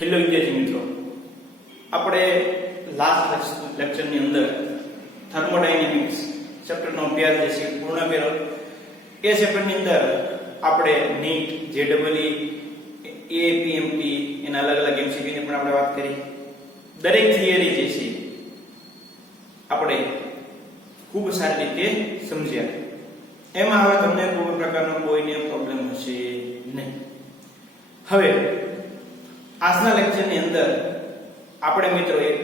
Hello વિદ્યાર્થી મિત્રો, આપણે લાસ્ટ લેક્ચરની અંદર થર્મોડાયનેમિક્સ ચેપ્ટરનો અભ્યાસ જે છે પૂર્ણ કર્યો. એ ચેપ્ટરની અંદર આપણે નીટ, જેડબલઈ, એપીએમટી એના અલગ અલગ એમસીક્યુ ની પણ આપણે વાત કરી. દરેક થિયરી જે છે આપણે ખૂબ સારી રીતે સમજ્યા. એમાં હવે તમને કોઈ પ્રકારનો કોઈને પ્રોબ્લેમ હશે નહીં. હવે આજના લેક્ચરની અંદર આપણે મિત્રો એક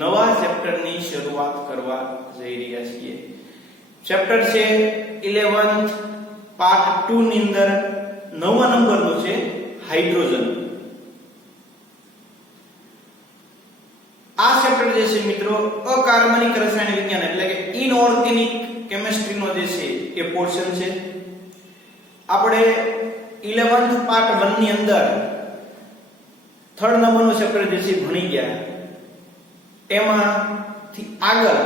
નવા ચેપ્ટરની શરૂઆત કરવા જઈ રહ્યા છીએ. ચેપ્ટર છે 11th પાર્ટ 2 ની અંદર 9 નંબરનો છે હાઇડ્રોજન. આ ચેપ્ટર જે છે મિત્રો અકાર્બનિક રસાયણ વિજ્ઞાન એટલે કે ઇનઓર્ગેનિક કેમિસ્ટ્રીનો જે છે એ પોર્શન છે. આપણે 11th પાર્ટ 1 ની અંદર 3rd નંબરનો ચેપ્ટર જે છે ભણી ગયા. એમાંથી આગળ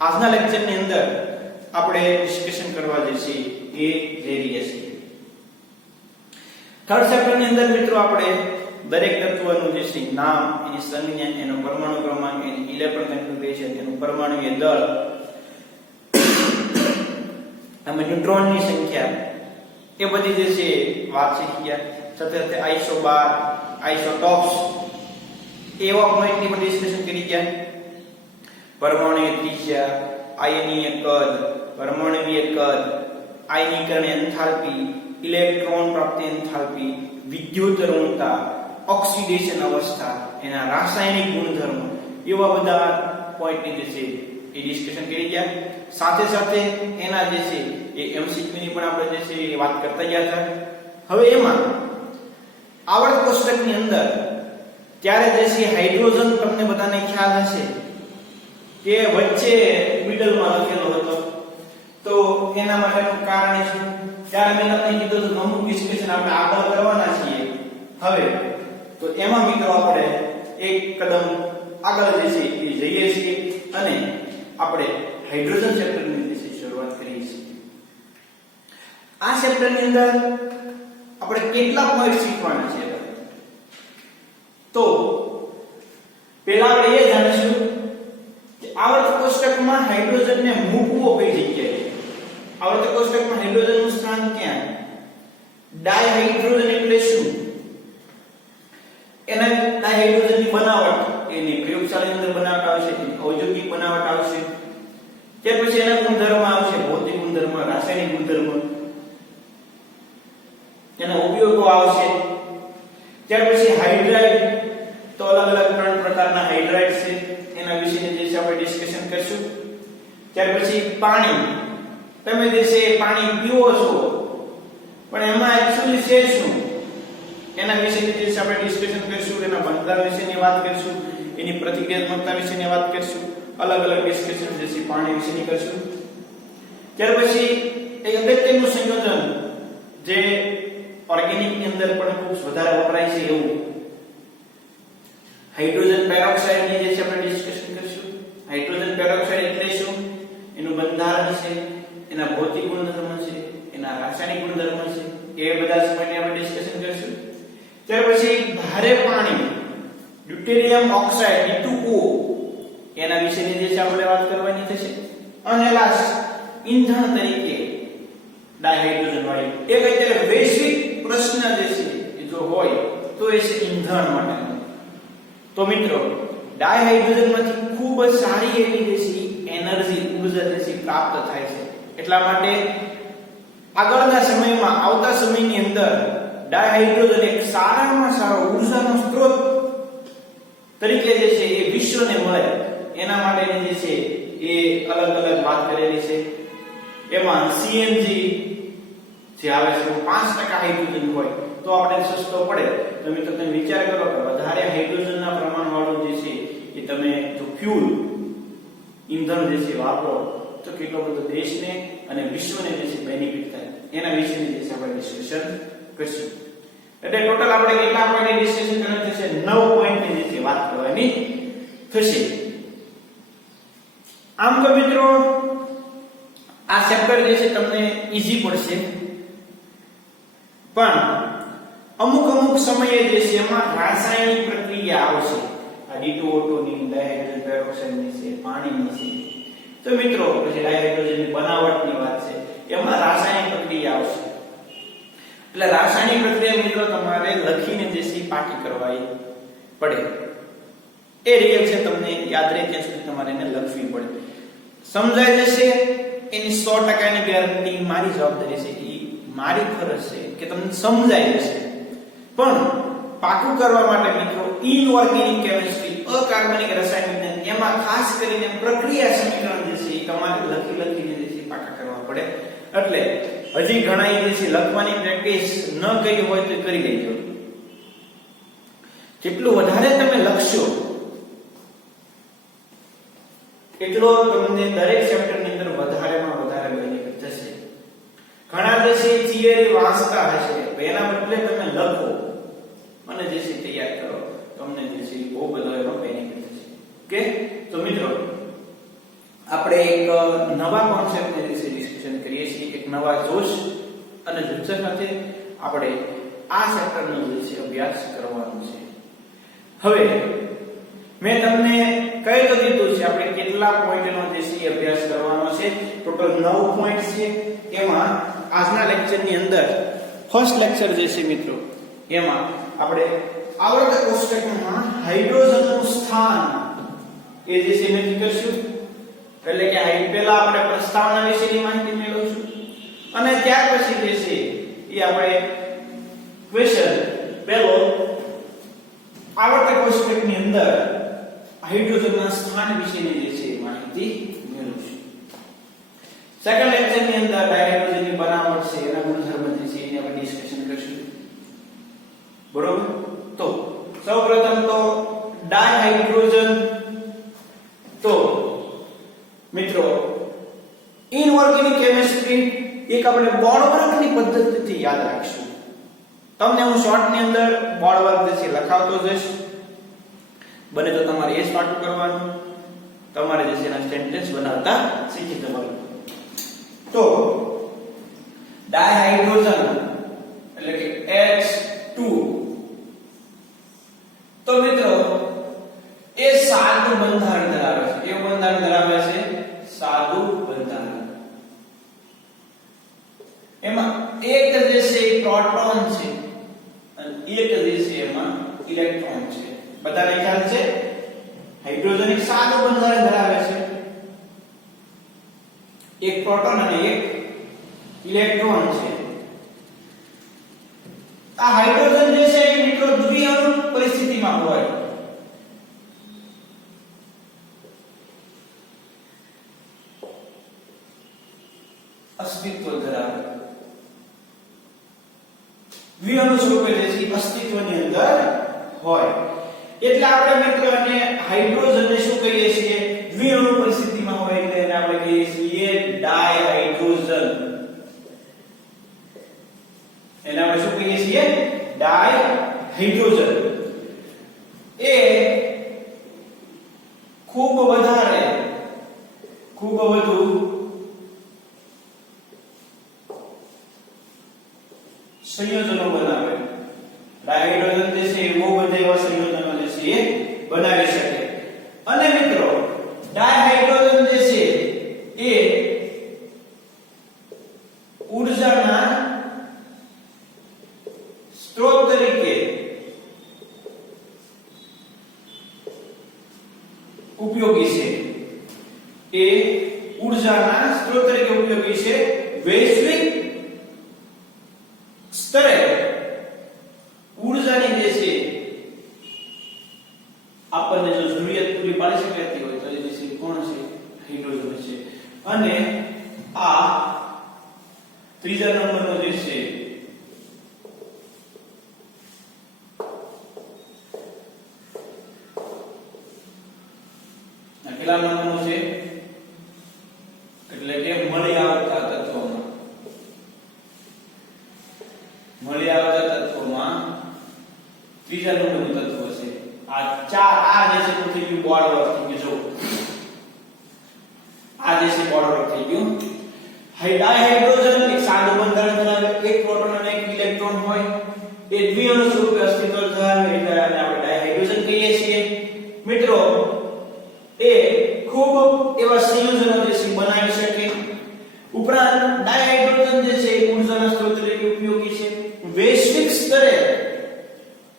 આજના લેક્ચરની અંદર આપણે ડિસ્કશન કરવા જે છે એ જઈ રહ્યા છીએ. 3rd ચેપ્ટરની અંદર મિત્રો આપણે દરેક તત્વનું જે છે નામ, એની સંજ્ઞા, એનો પરમાણુ ક્રમાંક, એની ઇલેક્ટ્રોન કન્ફિગરેશન, એનું પરમાણુય દળ, અને ન્યુટ્રોનની સંખ્યા એ બધી જે છે વાત શીખી ગયા. સાથે સાથે આઇસોબાર, આઇસોટોપ્સ એવા પોઈન્ટની પણ ડિસ્કશન કરી ગયા. પરમાણુય ત્રિજ્યા, આયનીય કદ, પરમાણુય કદ, આયનીકરણ એન્થાલ્પી, ઇલેક્ટ્રોન પ્રાપ્તિ એન્થાલ્પી, વિદ્યુત ઋણતા, ઓક્સિડેશન અવસ્થા, એના રાસાયણિક ગુણધર્મો, એવા બધા પોઈન્ટની જે છે એ ડિસ્કશન કરી ગયા. સાથે સાથે એના જે છે એ એમસીક્યુ ની પણ આપણે જે છે એ વાત કરતા ગયા હતા. હવે એમાં આવર્ત કોષ્ટકની અંદર ત્યારે જે છે હાઇડ્રોજન તમને બધાને ખ્યાલ હશે કે વચ્ચે મિડલમાં લખેલો હતો. તો એના માટેનું કારણ શું? ત્યારે મેં તમને કીધું હતું અમુક ડિસ્કશન આપણે આગળ કરવાના છીએ. હવે તો એમાં મિત્રો આપણે એક કદમ આગળ જે છે એ જઈએ છીએ અને આપણે હાઇડ્રોજન ચેપ્ટરની જે છે શરૂઆત કરીએ છીએ. આ ચેપ્ટરની અંદર આપણે કેટલા પોઈન્ટ શીખવાના છે? તો પહેલા આપણે એ જાણીશું કે આવર્ત કોષ્ટકમાં હાઇડ્રોજનને મૂકવો કઈ જગ્યાએ. આવર્ત કોષ્ટકમાં હાઇડ્રોજનનું સ્થાન ક્યાં? ડાયહાઇડ્રોજન એટલે શું? એના ડાયહાઇડ્રોજનની બનાવટ, એની પ્રયોગશાળાની અંદર બનાવટ આવશે, એની ઔદ્યોગિક બનાવટ આવશે. ત્યાર પછી એના ગુણધર્મ આવશે, ભૌતિક ગુણધર્મ, રાસાયણિક ગુણધર્મ, એના ઉપયોગો આવશે. ત્યાર પછી હાઇડ્રાઇડ, તો અલગ અલગ 3 પ્રકારના હાઇડ્રાઇડ છે, એના વિશેની જે છે આપણે ડિસ્કશન કરીશું. ત્યાર પછી પાણી, તમે જે છે પાણી પીવો છો પણ એમાં એક્ચ્યુઅલી છે શું, એના વિશેની જે છે આપણે ડિસ્કશન કરીશું. એના બંધારણ વિશેની વાત કરીશું, એની પ્રતિક્રિયાત્મકતા વિશેની વાત કરીશું. અલગ અલગ ડિસ્કશન જે છે પાણી વિશેની કરીશું. ત્યાર પછી એક અગત્યનું સંયોજન જે ઓર્ગેનિક ની અંદર પણ ખૂબ વધારે વપરાય છે એવું હાઇડ્રોજન પેરોક્સાઇડ ની જે છે આપણે ડિસ્કશન કરીશું. હાઇડ્રોજન પેરોક્સાઇડ એટલે શું, એનું બંધારણ છે, એના ભૌતિક ગુણધર્મ છે, એના રાસાયણિક ગુણધર્મ છે, એ બધા સમયને આપણે ડિસ્કશન કરીશું. ત્યાર પછી ભારે પાણી ડ્યુટેરિયમ ઓક્સાઇડ E2O, એના વિશેની જે છે આપણે વાત કરવાની થશે. અને લાસ્ટ ઈંધણ તરીકે ડાયહાઇડ્રોજન વાયુ. એક અત્યારે વૈશ્વિક પ્રશ્ન જે છે એ જો હોય તો એ છે ઈંધણ માટે. તો મિત્રો ડાયહાઇડ્રોજનમાંથી ખૂબ જ સારી એવી જે છે એનર્જી, ઉર્જા જે છે પ્રાપ્ત થાય છે. એટલા માટે આગળના સમયમાં, આવતા સમયની અંદર ડાયહાઇડ્રોજન એક સારામાં સારો ઉર્જાનો સ્ત્રોત તરીકે જે છે એ વિશ્વને મળે એના માટેની જે છે એ અલગ અલગ વાત કરેલી છે. એમાં સીએનજી જે આવે છે 5% હાઇડ્રોજન હોય તો આપણે સસ્તો પડે. તો મિત્રો તમે વિચાર કરો કે વધારે હાઇડ્રોજનના પ્રમાણ વાળું જે છે એ તમે જો ફ્યુલ ઈંધણ જે છે વાપરો તો કેટલો બધો દેશને અને વિશ્વને જે છે બેનિફિટ થાય એના વિશેની જે છે આપણે ડિસ્કશન કરીશું. એટલે ટોટલ આપણે કેટલા પોઈન્ટ ડિસ્કશન કરવાનું થશે? 9 પોઈન્ટની જે છે વાત કરવાની થશે. આમ તો મિત્રો આ ચેપ્ટર જે છે તમને ઈઝી પડશે, પણ અમુક સમયે જે છે એમાં રાસાયણિક પ્રક્રિયા આવશે. આ D2O2 ની, ડાયહાઇડ્રોજન પેરોક્સાઇડ ની છે, પાણીની છે. તો મિત્રો પછી ડાયહાઇડ્રોજનની બનાવટની વાત છે, એમાં રાસાયણિક પ્રક્રિયા આવશે. એટલે રાસાયણિક પ્રક્રિયા મિત્રો તમારે લખીને જે છે પાકી કરવી પડે. એ રિએક્શન તમને યાદ રહે ત્યાં સુધી તમારે એને લખવી પડે. સમજાય જશે એની 100% ની ગેરંટી મારી જવાબદારી છે, એ મારી ફરજ છે કે તમને સમજાય જશે. પણ પાકું કરવા માટે મિત્રો ઇનઓર્ગેનિક કેમિસ્ટ્રી, અકાર્બનિક રસાયણ વિજ્ઞાન, એમાં ખાસ કરીને પ્રક્રિયા સમીકરણ જે છે એ તમારે લખીને જે છે પાકા કરવા પડે. એટલે હજી ઘણા જે છે લખવાની પ્રેક્ટિસ ન કરી હોય તો કરી લેજો. જેટલું વધારે તમે લખશો એટલો તમને દરેક ચેપ્ટરની અંદર વધારેમાં વધારે બેનિફિટ થશે. ઘણા જે છે થિયરી વાંચતા હશે, એના બદલે તમે લખો અને જે છે તૈયાર કરો, તમને જે છે બહુ બધો એનો બેનિફિટ થશે. ઓકે, તો મિત્રો આપણે એક નવા કોન્સેપ્ટની વિશે ડિસ્કશન કરીએ છીએ. એક નવા જોશ અને જુસ્સા સાથે આપણે આ ચેપ્ટરનો જે છે અભ્યાસ કરવાનો છે. હવે મેં તમને કહી તો દીધું છે આપણે કેટલા પોઈન્ટનો જે છે અભ્યાસ કરવાનો છે. ટોટલ 9 પોઈન્ટ છે. એમાં આજના લેક્ચરની અંદર ફર્સ્ટ લેક્ચર જે છે મિત્રો, એમાં આપણે આવર્તક કોષ્ટકમાં હાઇડ્રોજનનું સ્થાન એ જે છે નક્કી કરશું. એટલે કે પહેલા આપણે પ્રસ્તાવના વિશેની માહિતી મેળવશું અને ત્યાર પછી જે છે એ આપણે ક્વેશ્ચન પહેલો આવર્તક કોષ્ટકની અંદર હાઇડ્રોજનના સ્થાન વિશેની જે છે માહિતી મેળવશું. સેકન્ડ લેક્ચરની અંદર ડાયહાઇડ્રોજનની બનાવટ છે, એના ગુણધર્મ જે છે એની આપણે ડિસ્કશન કરીશું. બરોબર? તો સૌપ્રથમ તો ડાયહાઇડ્રોજન, તો મિત્રો ઇનઓર્ગેનિક કેમિસ્ટ્રી એક આપણે બોર્ડવર્કની પદ્ધતિથી યાદ રાખીશું. તમને હું શોર્ટની અંદર બોર્ડવર્ક જે છે લખાવતો જઈશ. બને તો તમારે એ પાઠ કરવાનું, તમારે જે છે એના સેન્ટેન્સ બનાવતા શીખી જવાનું. તો ડાયહાઇડ્રોજન એટલે કે H2, તો મિત્રો એ સાદું બંધારણ ધરાવે છે. કેવું બંધારણ ધરાવે છે? સાદું બંધારણ. એમાં એક જે છે પ્રોટોન છે અને એક જે છે એમાં ઇલેક્ટ્રોન છે. બધાને ખ્યાલ છે હાઇડ્રોજન એક સાદું બંધારણ ધરાવે છે. એક પ્રોટોન અને એક ઇલેક્ટ્રોન છે. આ હાઇડ્રોજન જે છે એ મિત્રો દ્વિઅણુ પરિસ્થિતિમાં હોય. અસ્તિત્વ ધરાવે. દ્વિઅણુ સ્વરૂપે જે છે અસ્તિત્વની અંદર હોય. એટલે આપણે મિત્રો એને હાઇડ્રોજનને શું કહીએ છીએ? દ્વિઅણુ પરિસ્થિતિમાં હોય એટલે એને આપણે કહીએ છીએ ડાયહાઇડ્રોજન. એને આપણે શું કહીએ છીએ? ડાયહાઇડ્રોજન. એ ખૂબ વધુ સંયોજનો બનાવે. ડાયહાઇડ્રોજન જે છે એ બહુ બધા એવા સંયોજનો જે છે એ બનાવી શકે. અને મિત્રો ડાયહાઇડ્રોજન જે છે એ ઊર્જાના સ્ત્રોત તરીકે ઉપયોગી છે. એ ઊર્જાના સ્ત્રોત તરીકે ઉપયોગી છે. વૈશ્વિક સ્તરે ઊર્જાની જે છે આપણને જો જરૂરિયાત પૂરી પાડી શકાતી હોય તો એ જે છે કોણ છે? હાઇડ્રોજન છે. અને આ ત્રીજા નંબરનો જે છે કેટલા નંબરનો છે? એટલે કે મળી આવતા તત્વોમાં ત્રીજા નંબરનું તત્વ છે. આ જે છે થઈ ગયું બોર્ડવર્ક થઈ ગયું. આ જે છે બોર્ડવર્ક થઈ ગયું. ડાયહાઇડ્રોજન એક સાદું બંધારણ ધરાવે. એક પ્રોટોન અને એક ઇલેક્ટ્રોન હોય. એ દ્વિઅણુ સ્વરૂપે અસ્તિત્વ ધરાવે એટલે આપણે ડાયહાઇડ્રોજન કહીએ છીએ મિત્રો એ ખૂબ એવા સંયોજનો જે છે બનાવી શકે ઉપરાંત ડાયહાઇડ્રોજન જે છે ઊર્જાના સ્ત્રોત તરીકે ઉપયોગી છે વૈશ્વિક સ્તરે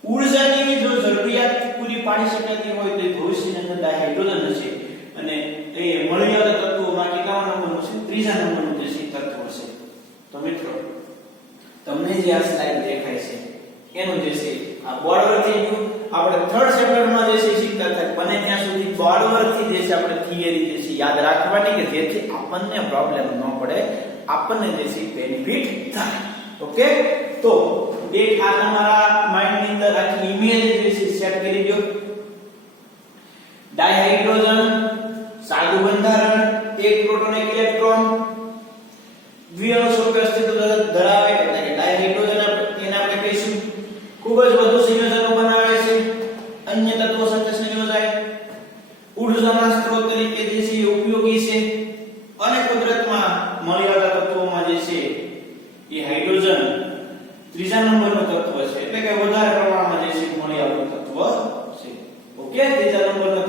ઊર્જાની જો જરૂરિયાત પૂરી પાડી શકાતી હોય તો ભવિષ્યની અંદર ડાયહાઇડ્રોજન છે અને એ મળી આવતા તત્વોમાં કેટલા નંબરનું છે ત્રીજા નંબરનું જે છે તત્વ છે તો મિત્રો તમને જે આ સ્લાઇડ દેખાય છે એનું જે છે આ બોર્ડર થઈ ગયું આપણે થર્ડ ચેપ્ટરમાં જે છે શીખતા હતા બને ત્યાં સુધી બોર્ડર થી જે છે આપણે થિયરી જે છે યાદ રાખવાની કે જેથી આપણને પ્રોબ્લેમ ન પડે આપણને જે છે બેનિફિટ થાય ઓકે તો એક આ તમારા માઇન્ડ ની અંદર આખી ઇમેજ જે છે સેટ કરી દો ડાયહાઇડ્રોજન સાદું બંધારણ એક પ્રોટોન એક ઇલેક્ટ્રોન દ્વિઅણુ સ્વરૂપે અસ્તિત્વ ધરાવે એટલે કે ડાયહાઇડ્રોજન એને આપણે કહીશું ખૂબ જ વધુ સંયોજનો બનાવે છે અન્ય તત્વો સાથે સંયોજાય ઊર્જાના સ્ત્રોત તરીકે જે છે ઉપયોગી છે અને કુદરતમાં મળી આવતા તત્વોમાં જે છે એ હાઇડ્રોજન ત્રીજા નંબરનું તત્વ છે એટલે કે વધારે પ્રમાણમાં જે છે મળી આવતું તત્વ છે ઓકે ત્રીજા નંબરનું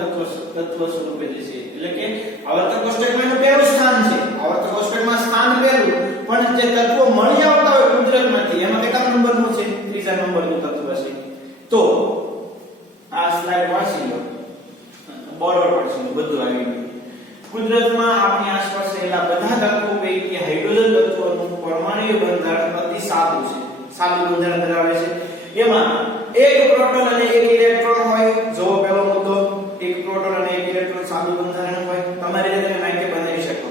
તત્વ સ્વરૂપે જે છે એટલે કે આવર્તક કોષ્ટકમાં એનું પહેલું સ્થાન છે આવર્તક કોષ્ટકમાં સ્થાન પહેલું પણ જે તત્વો મળી આવતા હોય કુદરતમાંથી એમાં કેટલા નંબરનું છે ત્રીજા નંબરનું તત્વ છે તો આ સ્લાઇડ વાંચી લો બોર્ડર પર છે બધું આવી ગયું કુદરતમાં આપણી આસપાસ રહેલા બધા તત્વો પૈકી હાઇડ્રોજન તત્વનું પરમાણુ બંધારણ અતિ સાદું છે સાદું બંધારણ ધરાવે છે એમાં એક પ્રોટોન અને એક ઇલેક્ટ્રોન હોય જો પહેલો મુદ્દો એક પ્રોટોન અને એક ઇલેક્ટ્રોન સાદું બંધારણ હોય તમારી રીતે તમે માહિતી બનાવી શકો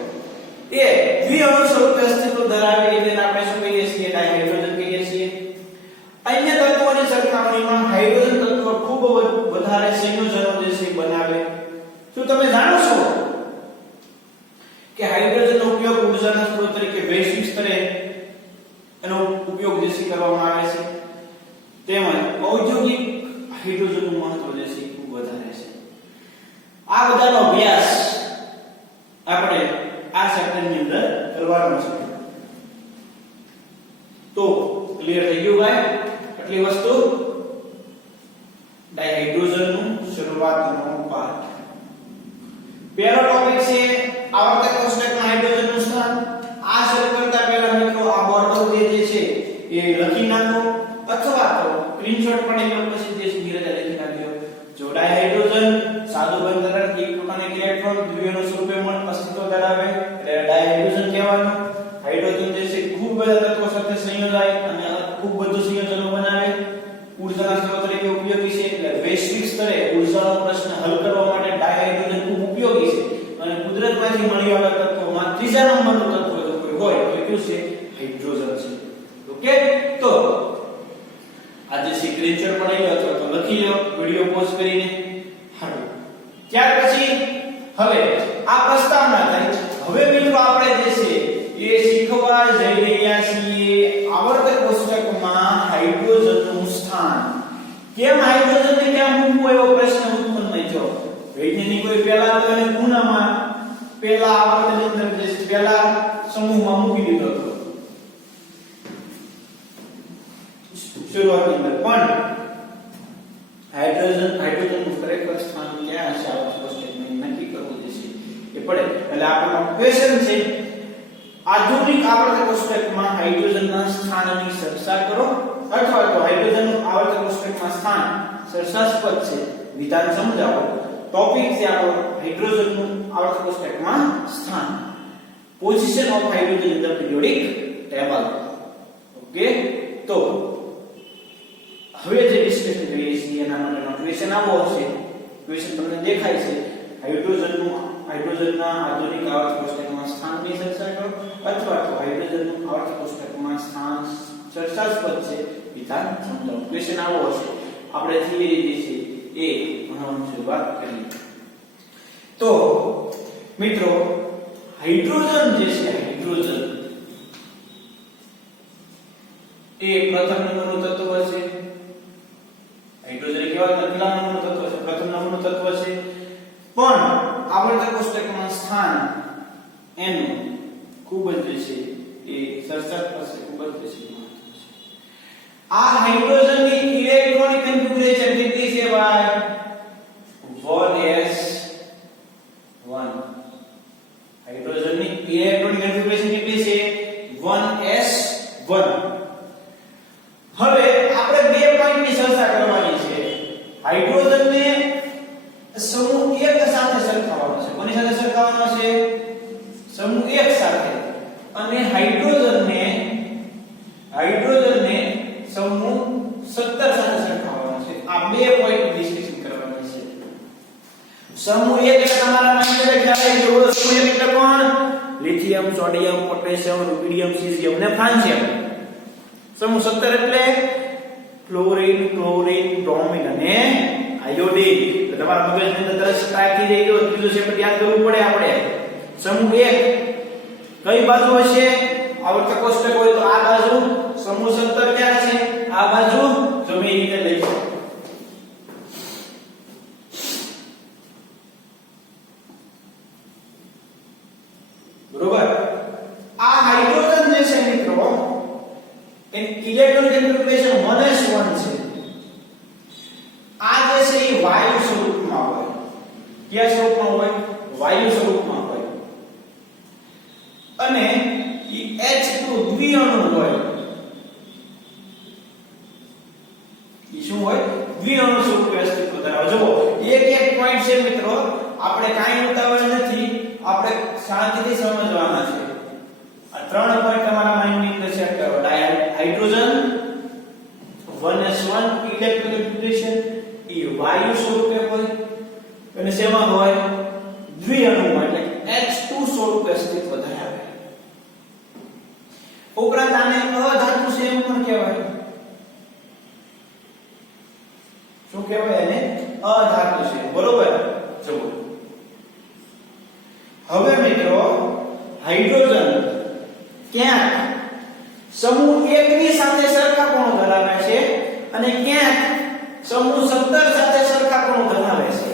એ દ્વિઅણુ સ્વરૂપે અસ્તિત્વ ધરાવે એટલે આપણે શું કહીએ છીએ ડાયહાઇડ્રોજન કહીએ છીએ અન્ય તત્વોની સરખામણીમાં હાઇડ્રોજન તત્વ ખૂબ વધારે સંયોજનો જે છે બનાવે શું તમે જાણો છો કે હાઇડ્રોજનનો ઉપયોગ ઊર્જાના સ્ત્રોત તરીકે વૈશ્વિક સ્તરે એનો ઉપયોગ જે છે કરવામાં આવે છે તેમજ ઔદ્યોગિક હાઇડ્રોજનનું મહત્વ જે છે ખૂબ વધારે છે આ બધાનો અભ્યાસ આપણે આ ચેપ્ટરની અંદર કરવાનો છે તો ક્લિયર થઈ ગયું ભાઈ આટલી વસ્તુ ડાયહાઇડ્રોજનનું શરૂઆતનો પાર્ટ પહેલો ટોપિક છે આવર્તક કોષ્ટકમાં હાઇડ્રોજનનું સ્થાન આ શરૂ કરતા પહેલા મિત્રો આ બોર્ડ પર જે છે એ લખી નાખો અથવા તો સ્ક્રીનશોટ પડી ગયો પછી જે સુધીરજ લખી નાખ્યો જો ડાયહાઇડ્રોજન સાદું બંધારણ એક પ્રોટોન એક ઇલેક્ટ્રોન દ્વિઅણુ સ્વરૂપે અસ્તિત્વ ધરાવે એટલે ડાયહાઇડ્રોજન કહેવાનું હાઇડ્રોજન જે છે ખૂબ બધા તત્વો સાથે સંયોજાય અને ખૂબ બધું સંયોજનો બનાવે ઊર્જાના સ્ત્રોત તરીકે ઉપયોગી છે એટલે વૈશ્વિક સ્તરે ઊર્જાનો પ્રશ્ન હલ કરવા માટે ડાયહાઇડ્રોજન ખૂબ ઉપયોગી છે અને કુદરતમાંથી મળી આવતા તત્વોમાં ત્રીજા નંબરનું તત્વ જો કોઈ હોય તો કયું છે હાઇડ્રોજન છે ઓકે તો આજે સ્ક્રીનશોટ પડાવી લો અથવા તો લખી લો વિડિયો પોઝ કરીને હાલો ત્યાર પછી હવે આ પ્રસ્તાવના થઈ હવે મિત્રો આપણે જે છે એ શીખવા જઈ રહ્યા છીએ આવર્તક કોષ્ટકમાં હાઇડ્રોજનનું સ્થાન કેમ હાઇડ્રોજનને ક્યાં મૂકવું એવો પ્રશ્ન ઉત્પન્ન થયો વૈજ્ઞાનિકોએ પહેલા તો એને ખૂણામાં પહેલા આવર્તની અંદર જે પહેલા સમૂહમાં મૂકી દીધો હતો શરૂઆતની અંદર પણ હાઇડ્રોજનનું ખરેખર સ્થાન ક્યાં હશે આવર્તક કોષ્ટકમાં નક્કી કરવું જે છે એ પડે એટલે આપણો ક્વેશ્ચન છે આધુનિક આવર્તક કોષ્ટકમાં હાઇડ્રોજનના સ્થાનની ચર્ચા કરો અથવા તો હાઇડ્રોજનનું આવર્તક કોષ્ટકમાં સ્થાન ચર્ચાસ્પદ છે વિધાન સમજાવો ટોપિક છે આપણો હાઇડ્રોજનનું આવર્તક કોષ્ટકમાં સ્થાન position of hydrogen in the periodic table okay તો હવે જે ડિસ્કશન કરીએ છીએ એના માટેનો ક્વેશ્ચન આવો હશે ક્વેશ્ચન તમને દેખાય છે હાઇડ્રોજનના આધુનિક આવર્તક કોષ્ટકમાં સ્થાનની ચર્ચા કરો અથવા તો હાઇડ્રોજનનું આવર્તક કોષ્ટકમાં સ્થાન ચર્ચાસ્પદ છે વિધાન સમજાવો ક્વેશ્ચન આવો હશે આપણે થિયરી જે છે એ ભણવાની શરૂઆત કરીએ તો મિત્રો હાઇડ્રોજન જે છે હાઇડ્રોજન એ પ્રથમ નંબરનું તત્વ છે હાઇડ્રોજન કેવા કેટલા નંબરનું તત્વ છે પ્રથમ નંબરનું તત્વ છે પણ આવર્તક કોષ્ટકમાં સ્થાન એનું ખૂબ જ જે છે એ ચર્ચા પાસે ખૂબ જ છે આ હાઇડ્રોજનની ઇલેક્ટ્રોનિક કન્ફિગ્યુરેશન કેટલી છે ભાઈ 1s1 હાઇડ્રોજનની ઇલેક્ટ્રોનિક કન્ફિગ્યુરેશન કેટલી છે 1s1 હવે આપણે બે પોઈન્ટની ચર્ચા કરવાની છે હાઇડ્રોજનને સમૂહ 1 સાથે સરખાવવાનો છે કોની સાથે સરખાવવાનો છે સમૂહ 1 સાથે અને હાઇડ્રોજનને સમૂહ 17 સાથે સરખાવવાનો છે આ બે પોઈન્ટ ડિસ્કશન કરવાની છે સમૂહ 1 એટલે તમારા માઇન્ડમાં ખ્યાલ આવી ગયો સમૂહ 1 એટલે કોણ lithium sodium potassium rubidium caesium ને ફ્રાન્સિયમ સમૂહ 17 એટલે ફ્લોરિન ક્લોરિન બ્રોમિન અને આયોડિન એટલે તમારા મગજની અંદર તરત સ્ટ્રાઇક થઈ જાય તો ત્રીજો ચેપ્ટર યાદ કરવું પડે આપણે સમૂહ 1 કઈ બાજુ હશે આવર્તક કોષ્ટક હોય તો આ બાજુ સમૂહ 17 ક્યાં છે આ બાજુ જો મેં રીતે લખ્યું બરોબર આ હાઇડ્રોજન જે છે મિત્રો એની ઇલેક્ટ્રોનિક કન્ફિગ્યુરેશન 1s1 છે આ જે છે એ વાયુ સ્વરૂપમાં હોય કયા સ્વરૂપમાં હોય વાયુ સ્વરૂપમાં હોય અને એ H2 દ્વિઅણુ હોય એ શું હોય દ્વિઅણુ સ્વરૂપે અસ્તિત્વ ધરાવે જો એક પોઈન્ટ છે મિત્રો આપણે કાંઈ ઉતાવળ નથી આપણે શાંતિથી સમજવાના છે આ ત્રણ પોઈન્ટ તમારા માઇન્ડની અંદર સેટ કરો હાઇડ્રોજન 1s1 ઇલેક્ટ્રોનિક કન્ફિગ્યુરેશન એ વાયુ સ્વરૂપે હોય અને શેમાં હોય દ્વિઅણુમાં એટલે H2 સ્વરૂપે અસ્તિત્વ ધરાવે ઉપરાંત આને અધાતુ છે એમ પણ કહેવાય શું કહેવાય એને અધાતુ છે બરોબર ચલો હવે મિત્રો હાઇડ્રોજન ક્યાંક સમૂહ 1 ની સાથે સરખાપણું ધરાવે છે અને ક્યાંક સમૂહ 17 સાથે સરખાપણું ધરાવે છે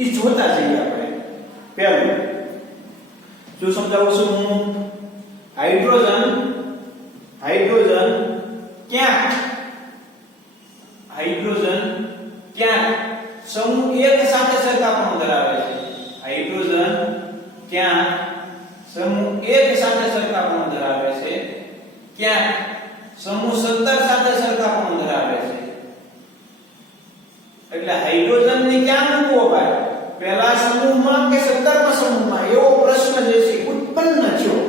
એ જોતા જઈએ આપણે પહેલું શું સમજાવું છું હું હાઇડ્રોજન ક્યાંક સમૂહ 1 સાથે સરખાપણું ધરાવે છે હાઇડ્રોજન ક્યાંક સમૂહ 1 સાથે સરખાપણું ધરાવે છે ક્યાંક સમૂહ 17 સાથે સરખાપણું ધરાવે છે એટલે હાઇડ્રોજન ને ક્યાં મૂકવો ભાઈ પહેલા સમૂહમાં કે 17મા સમૂહમાં એવો પ્રશ્ન જે છે ઉત્પન્ન થયો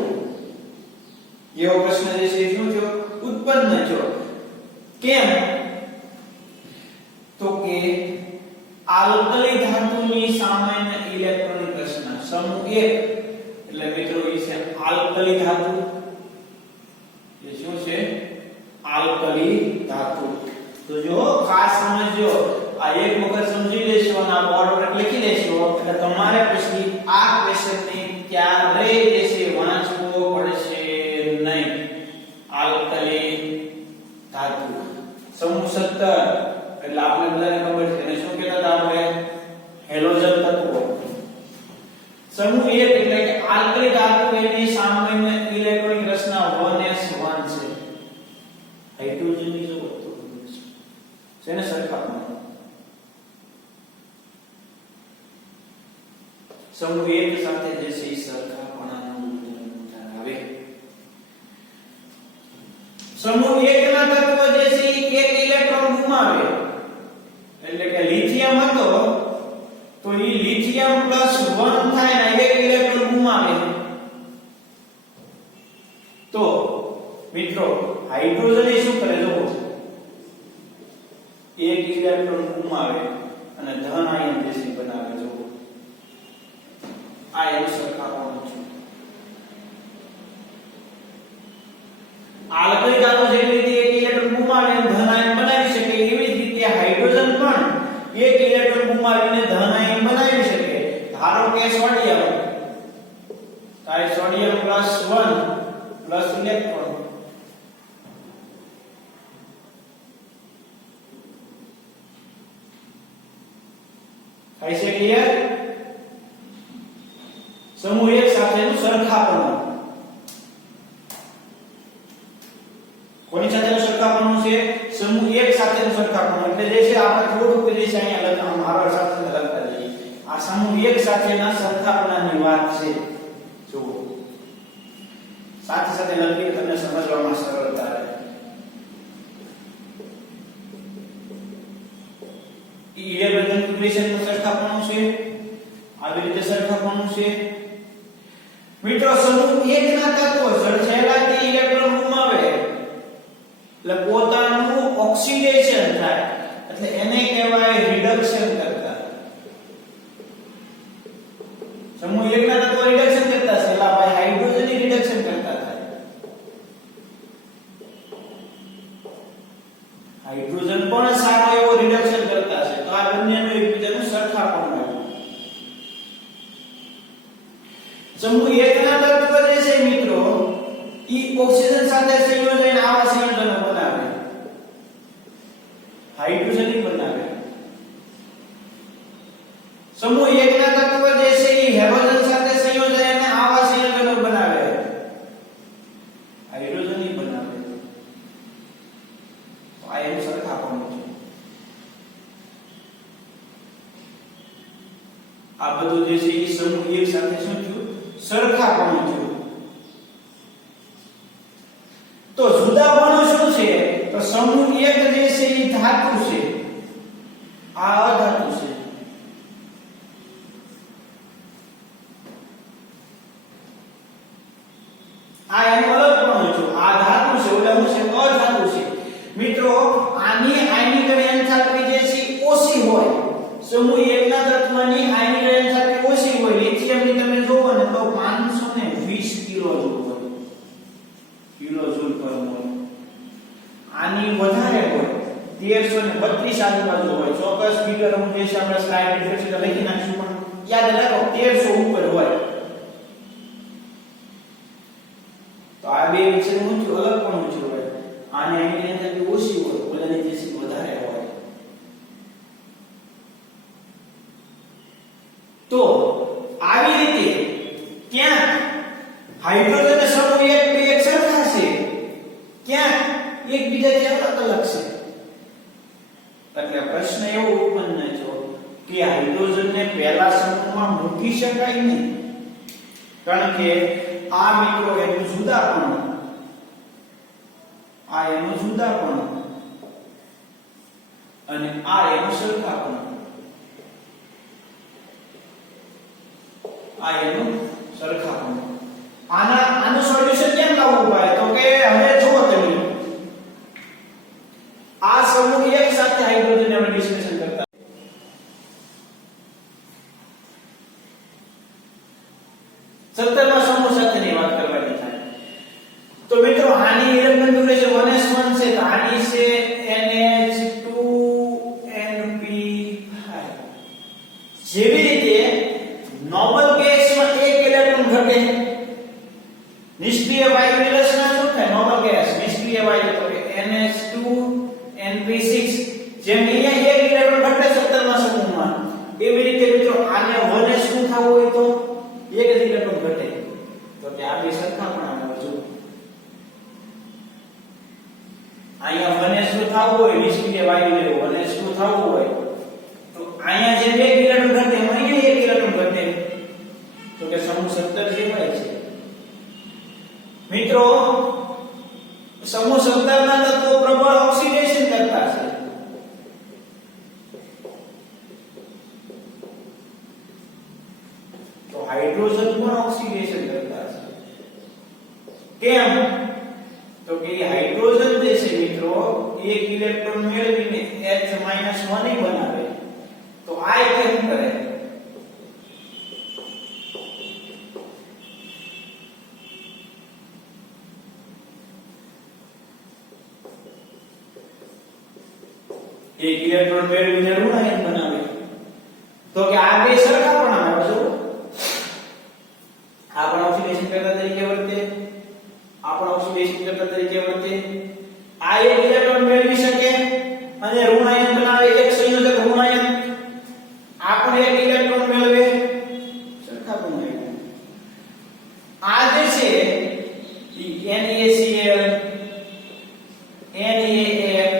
શું થયો ઉત્પન્ન થયો કેમ તો કે આલ્કલી ધાતુની સામાન્ય ઇલેક્ટ્રોનિક રચના સમૂહ 1 એટલે મિત્રો એ છે આલ્કલી ધાતુ એ શું છે આલ્કલી ધાતુ તો જો ખાસ સમજો આ એક વખત સમજી લેશો અને આ બોર્ડ પર લખી લેશો એટલે તમારે પછી આ ક્વેશ્ચનને ક્યારેય દેશે વાંચવો પડશે નહીં આલ્કલી ધાતુ સમૂહ 17 એટલે આપણે બધાને ખબર છે એને શું કહેતા હતા આપણે હેલોજન તત્વો સમૂહ 1 એટલે કે આલ્કલી ધાતુ એની સામાન્ય ઇલેક્ટ્રોનિક રચના 1s1 છે હાઇડ્રોજનની જો વસ્તુ છે ને સરખામણી સમૂહ 1 સાથે જે છે સરખાપણાનું ઉદાહરણ ધરાવે સમૂહ 1 ના તત્વો જે છે એક ઇલેક્ટ્રોન ગુમાવે એટલે કે લિથિયમ હતો તો એ લિથિયમ +1 થાય ને એક ઇલેક્ટ્રોન ગુમાવે તો મિત્રો હાઇડ્રોજન એ શું કરે જો એક ઇલેક્ટ્રોન ગુમાવે અને ધન આયન જેસી બનાવે જો આ એક સરખાપણું છે આલ્કલી ધાતુ જેવી રીતે એક ઇલેક્ટ્રોન ગુમાવીને ધન આયન બનાવી શકે એવી જ રીતે હાઇડ્રોજન પણ એક ઇલેક્ટ્રોન ગુમાવીને ધન આયન બનાવી શકે ધારો કે સોડિયમ સોડિયમ +1 પ્લસ ઇલેક્ટ્રોન થાય છે ક્લિયર સમૂહ 1 સાથેનું સરખાપણું કોની સાથેનું સરખાપણું છે સમૂહ એક સાથેનું સરખાપણું એટલે જે છે આપણે થોડુંક જે છે અહીંયા લખવાનું આગળ સાથે લખતા જઈએ. આ સમૂહ એક સાથેના સરખાપણાની વાત છે. જુઓ સાથે સાથે લખીને તમને સમજવામાં સરળતા રહે. ઇલેક્ટ્રોન કન્ફિગરેશનનું સરખાપણું છે, આવી રીતે સરખાપણું છે. મિત્રો સમૂહ એકના તત્વો સહેલાઈથી ઇલેક્ટ્રોન ગુમાવે એટલે પોતાનું ઓક્સિડેશન થાય એટલે એને કહેવાય રિડક્શન કરતા. સમૂહ એકના તત્વો રિડક્શન કરતા સહેલા ભાઈ હાઇડ્રોજનની રિડક્શન કરતા થાય. હાઇડ્રોજન પણ સારો એવો રિડક્શન કરતા છે. તો આ બંનેનું એકબીજાનું સરખાપણું આવ્યું. સમૂહ એકના તત્વ જે છે મિત્રો ઈ ઓક્સિજન સાથે સંયોજન આવા સંયોજનો બનાવે, હાઇડ્રોજન બનાવે. સમૂહ એકના તત્વ જે છે ઈ હાઇડ્રોજન સાથે સંયોજન અને આવા સંયોજનો બનાવે, હાઇડ્રોજન બનાવે. તો આ એનું સરખાપણું છે. આ બધું જે છે ઈ સમૂહ એક સાથે શું થયું? સરખાપણું થયું. તો જુદાપણું શું છે? તો સમૂહ એક જે છે એ ધાતુ છે, આ અધાતુ છે. આ એનું અલગપણું છે. આ ધાતુ છે, ઓલા શું છે? અધાતુ છે. મિત્રો આની આયનીકરણ એન્થાલ્પી જે છે ઓછી હોય. સમૂહ એકના તત્વની આયનીકરણ એન્થાલ્પી ઓછી હોય. લિથિયમની તમે જોવો ને તો 520 કિલોજૂલ હોય, કિલોજૂલ પર મોલ. આની વધારે હોય 1332 આજુબાજુ હોય. ચોક્કસ ફિગર હું જે છે આપણે સ્લાઇડ પર લખી નાખશું પણ યાદ રાખો 1300 ઉપર હોય. તો આ બે વચ્ચે ઊંચું અલગ પણ ઊંચું હોય. આને આની અંદર ઓછી હોય, ઓલાની જે છે વધારે હોય. તો આવી રીતે ક્યાં હાઇડ્રોજન સમૂહ એક બે એક સરખા છે, ક્યાં એકબીજાથી અલગ અલગ છે. એટલે પ્રશ્ન એવો ઉત્પન્ન થયો કે હાઇડ્રોજનને પહેલા સમૂહમાં મૂકી શકાય નહીં, કારણ કે આ મિત્રો એનું જુદાપણું, આ એનું જુદાપણું અને આ એનું સરખાપણું, આ એનું સરખાપણું. આનું સોલ્યુશન કેમ લાવવું પડે? તો કે હવે જુઓ તમે આ સમૂહ એક સાથે હાઇડ્રોજન આપણે ડિસ્કશન કરતા. સત્તરમાં સમૂહ સાથેની વાત કરવાની થાય તો મિત્રો આની ઇલેક્ટ્રોન કન્ફિગરેશન 1s1 છે. તો આની છે NH2NP5. જેવી રીતે નોબલ ગેસમાં એક ઇલેક્ટ્રોન ઘટે, નિષ્ક્રિય વાયુની રચના શું થાય? નોબલ ગેસ નિષ્ક્રિય વાયુ તો કે NH2NP6. જેમ અહીંયા એક ઇલેક્ટ્રોન ઘટે 17માં સમૂહમાં, એવી રીતે મિત્રો આને 1s2 થવું હોય તો એક જ ઇલેક્ટ્રોન ઘટે. તો કે આ બે સરખાપણા આવે. જો અહીંયા 1s2 થવું હોય, નિષ્ક્રિય વાયુ લેવું 1s2 થવું હોય તો અહીંયા જે બે ઇલેક્ટ્રોન ઘટે અહીંયા એક ઇલેક્ટ્રોન ઘટે. તો કે સમૂહ 17 જેવાય છે. મિત્રો સમૂહ 17 ના તત્વો પ્રબળ ઓક્સિડેશન કરતા છે. તો હાઇડ્રોજન પણ ઓક્સિડેશન કરતા છે. કેમ? તો કે હાઇડ્રોજન જે છે મિત્રો એક ઇલેક્ટ્રોન મેળવીને H- 1 બનાવે. તો આ કેમ કરે? એક ઇલેક્ટ્રોન મેળવીને ઋણાયન બનાવે. તો કે આ બે સરખાપણા આવે. જો આ પણ ઓક્સિડેશન કરતા તરીકે વર્તે, આ પણ ઓક્સિડેશન કરતા તરીકે વર્તે. આ એક ઇલેક્ટ્રોન મેળવી શકે અને ઋણાયન બનાવે, એક સંયોજક ઋણાયન. આ પણ એક ઇલેક્ટ્રોન મેળવે, સરખાપણું આવ્યું. આ જે છે NaCl, NaF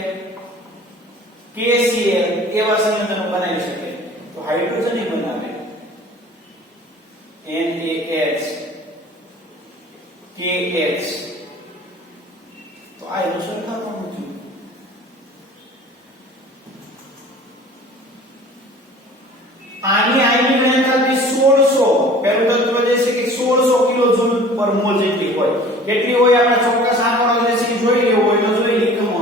1600 કિલો જૂલ પર મોલ જેટલી હોય. કેટલી હોય આપણે ચોક્કસ આંકડો જે છે જોઈ લેવો હોય તો જોઈ લઈએ. કમો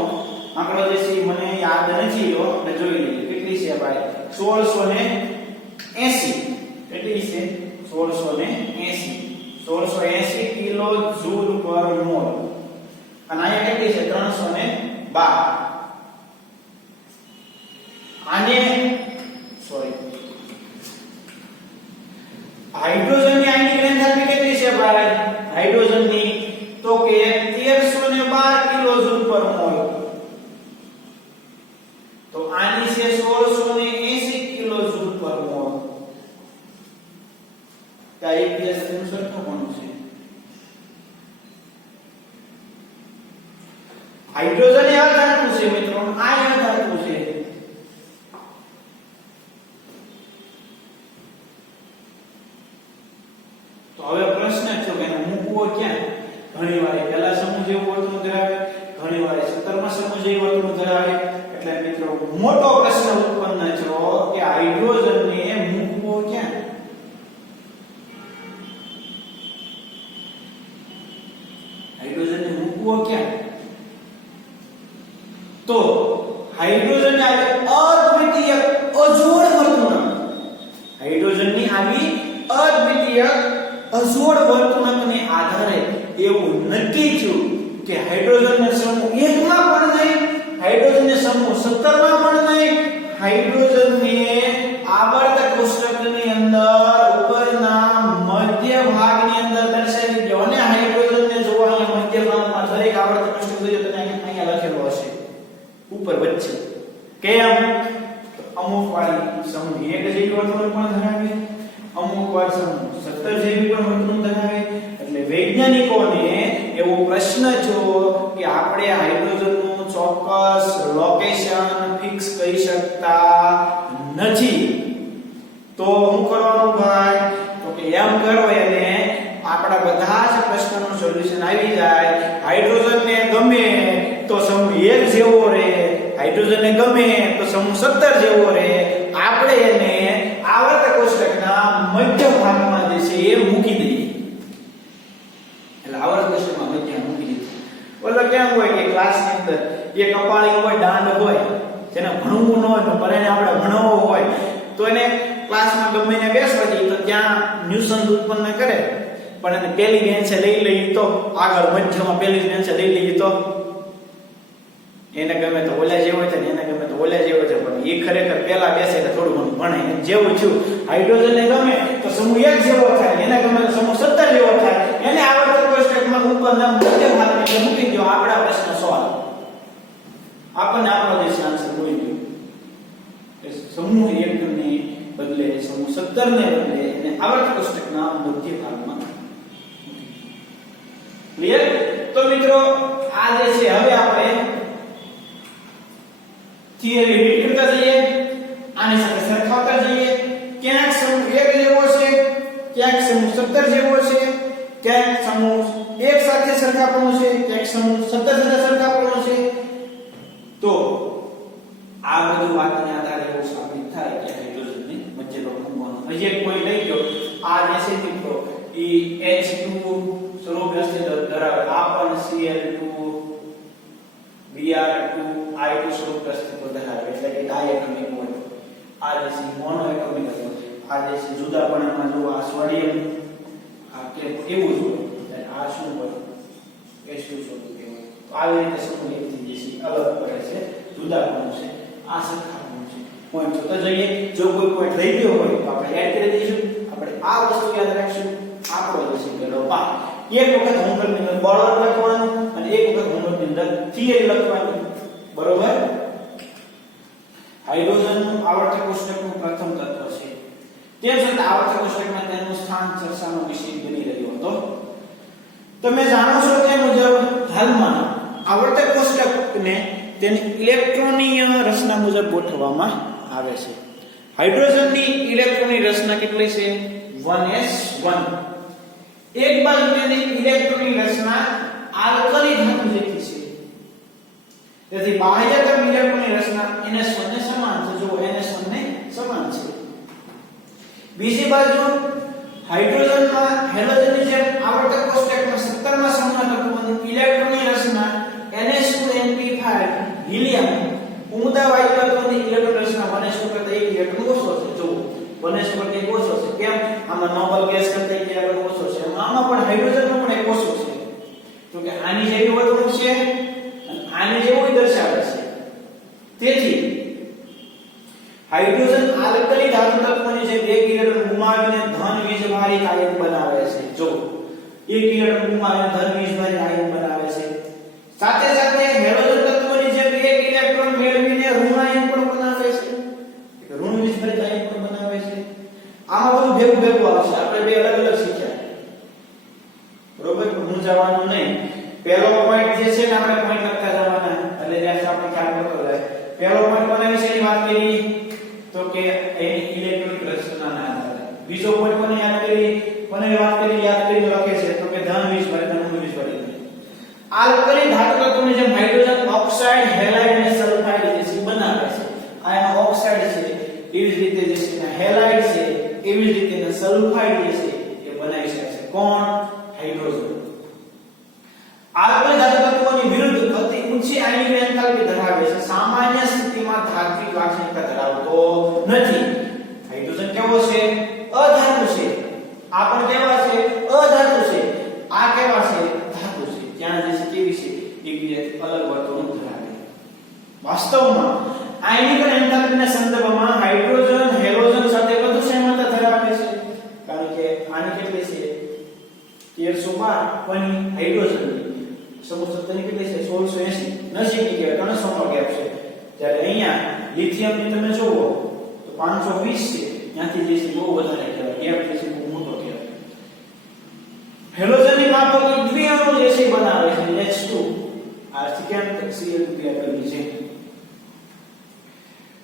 આંકડો જે છે મને યાદ નથી તો આપણે જોઈ લઈએ. કેટલી છે ભાઈ? 1680. કેટલી છે? 1680. 1680 કિલો જૂલ પર મોલ. અને અહીંયા કેટલી છે? 312. આને સોરી હાઇડ્રોજનની આયનિક એન્થાલ્પી કેટલી છે ભાઈ? હાઇડ્રોજનની તો કે 1312 કિલો જૂલ પર મોલ. તો આની છે 1680 કિલો જૂલ પર મોલ. ત્યાં એક બે સરખામણું છે. હાઇડ્રોજન એ અધાતુ છે મિત્રો, આ અધાતુ છે. તો હવે પ્રશ્ન છે કે એને મૂકવો ક્યાં? ઘણીવાર પહેલા સમૂહ જેવું વર્તન ધરાવે, ઘણીવાર 17મા સમૂહ જેવું વર્તન ધરાવે. એટલે મિત્રો મોટો પ્રશ્ન ઉત્પન્ન થયો કે હાઇડ્રોજનને મૂકવો ક્યાં? હાઇડ્રોજનને મૂકવો ક્યાં? તો હાઇડ્રોજન આવે અદ્વિતીય અજોડ વર્તણૂક. હાઇડ્રોજનની આવી અદ્વિતીય અજોડ વર્તણૂકને આધારે એવું નક્કી થયું કે હાઇડ્રોજનનો સમૂહ 1 માં પણ નહીં, હાઇડ્રોજનનો સમૂહ 17 માં પણ નહીં, હાઇડ્રોજનને આવર્તક કોષ્ટકની અંદર ઉપરના મધ્ય ભાગની અંદર દર્શાવી દો. અને હાઇડ્રોજનને જો અહીંયા મધ્ય ભાગમાં દરેક આવર્તક કોષ્ટક જોઈએ તો અહીંયા લખેલો હશે ઉપર વચ્ચે. કેમ? અમુક વાળી સમૂહ 1 જેવી વર્તણૂક પણ ધરાવે, અમુક વાર સમૂહ 17 જેવી પણ વર્તણૂક ધરાવે. એટલે વૈજ્ઞાનિકોને એવો પ્રશ્ન થયો કે આપણે હાઇડ્રોજનનું ચોક્કસ લોકેશન ફિક્સ કરી શકતા નથી. તો શું કરવાનું ભાઈ? તો કે એમ કરો એને આપણા બધા જ પ્રશ્નોનું સોલ્યુશન આવી જાય. હાઇડ્રોજનને ગમે તો સમૂહ 1 જેવો રહે, હાઇડ્રોજનને ગમે તો સમૂહ 17 જેવો રહે. આપણે એને આવર્તક કોષ્ટકના મધ્ય ભાગમાં જે છે એ મૂકી દઈએ. એટલે આવર્તક કોષ્ટકમાં મધ્ય મૂકી દઈએ. ઓલો કેમ હોય કે ક્લાસની અંદર એક કપાળી હોય, દાંડ હોય, જેને ભણવું ન હોય તો પરાણે આપણે ભણાવવો હોય તો એને ક્લાસમાં ગમે એને બેસવા દઈએ તો ત્યાં ન્યુસન્સ ઉત્પન્ન કરે. પણ એને પહેલી બેન્ચે લઈ લઈએ તો આગળ મધ્યમાં પહેલી બેન્ચે લઈ લઈએ તો એને ગમે તો ઓલા જેવો છે ને એને ગમે તો ઓલા જેવો છે. પણ એ ખરેખર પહેલા બેસે એટલે થોડું ઘણું ભણે. જેવું થયું હાઇડ્રોજનને ગમે તો સમૂહ 1 જેવો થાય, એને ગમે તો સમૂહ 17 જેવો થાય. એને આવર્તક કોષ્ટકમાં ઉપરના મધ્ય ભાગમાં મૂકી દો. આપણા પ્રશ્ન સોલ્વ. આપણને આપણો જે આન્સર મળી ગયો. સમૂહ 1 ને બદલે સમૂહ 17 ને બદલે એને આવર્તક કોષ્ટકના મધ્ય ભાગમાં. ક્લિયર? તો મિત્રો આ જે છે હવે આપણે થિયરી રીડ કરતા જઈએ, આની સાથે સરખાવતા જઈએ. ક્યાંક સમૂહ 1 જેવો છે, ક્યાંક સમૂહ 17 જેવો છે, ક્યાંક સમૂહ 1 સાથે સરખાપણું છે, ક્યાંક સમૂહ 17 સાથે સરખાપણું છે. તો આ બધું વાતને આધારે એવું સાબિત થાય કે હાઇડ્રોજનને મધ્ય ભાગમાં મૂકવાનું. હજી એક પોઈન્ટ લઈ ગયો. આ જે છે મિત્રો એ H2 સ્વરૂપ ધરાવે. આ પણ Cl2 Br2 I2 સ્વરૂપ અસ્તિત્વ ધરાવે. એટલે કે ડાયએટોમિક બોન્ડ. આ જે છે મોનોએટોમિક હતો. આ જે છે જુદાપણામાં જો આ સોડિયમ આ કે એવું જ હોય. એટલે આ શું હોય? H2 સ્વરૂપ કહેવાય. તો આવી રીતે સમૂહ 1 થી જે છે અલગ પડે છે, જુદાપણું છે, આ સરખાપણું છે. પોઈન્ટ જોતા જઈએ. જો કોઈ પોઈન્ટ રહી ગયો હોય તો આપણે એડ કરી દઈશું. આપણે આ વસ્તુ યાદ રાખશું. આપણો જે છે પેલો પાર્ટ એક વખત હોમવર્કની અંદર બળ લખવાનું અને એક વખત હોમવર્કની અંદર થિયરી લખવાની. બરોબર? હાઇડ્રોજનનું આવર્તક કોષ્ટકનું પ્રથમ તત્વ છે. તેમ છતાં આવર્તક કોષ્ટકમાં તેનું સ્થાન ચર્ચાનો વિષય બની રહ્યો હતો. તમે જાણો છો તે મુજબ હાલમાં આવર્તક કોષ્ટકને તેની ઇલેક્ટ્રોનીય રચના મુજબ ગોઠવવામાં આવે છે. હાઇડ્રોજનની ઇલેક્ટ્રોનની રચના કેટલી છે? 1s1. એક બાજુ તેની ઇલેક્ટ્રોનની રચના આલ્કલી ધાતુ જેટલી છે. તેથી બાહ્યતમ ઇલેક્ટ્રોનની રચના NS1 ને સમાન છે. જો NS1 ને સમાન છે. બીજી બાજુ હાઇડ્રોજનમાં હેલોજનની જેમ આવર્તક કોષ્ટકમાં 17 માં સમૂહના તત્વોની ઇલેક્ટ્રોનની રચના NH2NP5 હિલિયમ ઉમદા વાયુ તત્વોની ઇલેક્ટ્રોન રચના 1s2 કરતા 1 ઇલેક્ટ્રોન ઓછો છે. જો 1s2 કરતા ઓછો છે. કેમ? આમાં નોબલ ગેસ કરતા 1 ઇલેક્ટ્રોન ઓછો છે. આમાં પણ હાઇડ્રોજનમાં પણ એક ઓછો છે. તો કે આની જેવી વર્તણૂક છે અને આની જેવું દર્શાવે છે. તેથી હાઇડ્રોજન આલ્કલી ધાતુ તત્વોની જે 2 ઇલેક્ટ્રોન ગુમાવીને ધન વીજભારિત આયન બનાવે છે. જો 1 ઇલેક્ટ્રોન ગુમાવીને ધન વીજભારિત આયન બનાવે છે. સાથે સાથે હેલોજન તત્વોની જે 2 ઇલેક્ટ્રોન મેળવીને ઋણ આયન પણ બનાવે છે. ઋણ વીજભારિત આયન પણ બનાવે છે. આમાં બધું ભેગું આવશે. આપણે બે અલગ અલગ શીખ્યા. બરોબર? હું જવાનું નહીં. પહેલો પોઈન્ટ જે છે ને આપણે પોઈન્ટ લખતા જવાના. એટલે ત્યાં આપણે ખ્યાલ કરતો રહે. પહેલો પોઈન્ટ કોના વિશેની વાત કરી? તો કે એની ઇલેક્ટ્રોનિક રચનાના આધારે. બીજો પોઈન્ટ કોને યાદ કરી? કોને વાત કરી? યાદ કરીને લખે છે તો કે ધન વીજભારિત અને ઋણ વીજભારિત. આલ્કલી ધાતુ તત્વોની જેમ હાઇડ્રોજન ઓક્સાઇડ, હેલાઇડ અને સલ્ફાઇડ જે બનાવે છે. આ એનો ઓક્સાઇડ છે. એવી જ રીતે જે છે હેલાઇડ છે. એવી જ રીતે સલ્ફાઇડ જે છે એ બનાવી શકે છે. કોણ? હાઇડ્રોજન. આલ્કલી ધાતુ તત્વોની વિરુદ્ધ અતિ ઊંચી આયનિક એન્થાલ્પી ધરાવે છે. સામાન્ય સ્થિતિમાં ધાત્વિક લાક્ષણિકતા ધરાવતો નથી. હાઇડ્રોજન કેવો છે? અધાતુ છે. આ પણ કેવા છે? અધાતુ છે. આ કેવા છે? ધાતુ છે. ત્યાં જે છે કેવી છે? એવી અલગ વર્તણૂક ધરાવે. વાસ્તવમાં આયનિક એન્થાલ્પીના સંદર્ભમાં હાઇડ્રોજન હેલોજન સાથે વધુ સમાનતા ધરાવે છે. કારણ કે આની કેટલી છે? 1312 કોની? હાઇડ્રોજનની. સમૂહ 17 ની કેટલી છે? 1680. નજીકની કહેવાય. 300 નો ગેપ છે. જ્યારે અહીંયા લિથિયમની તમે જોવો તો 520 છે. ત્યાંથી જે છે બહુ વધારે કહેવાય. ગેપ જે છે બહુ મોટો કહેવાય. હેલોજનની માફક દ્વિઅણુ જે છે બનાવે છે H2 આ સિકન્ડ Cl2 આપેલી છે.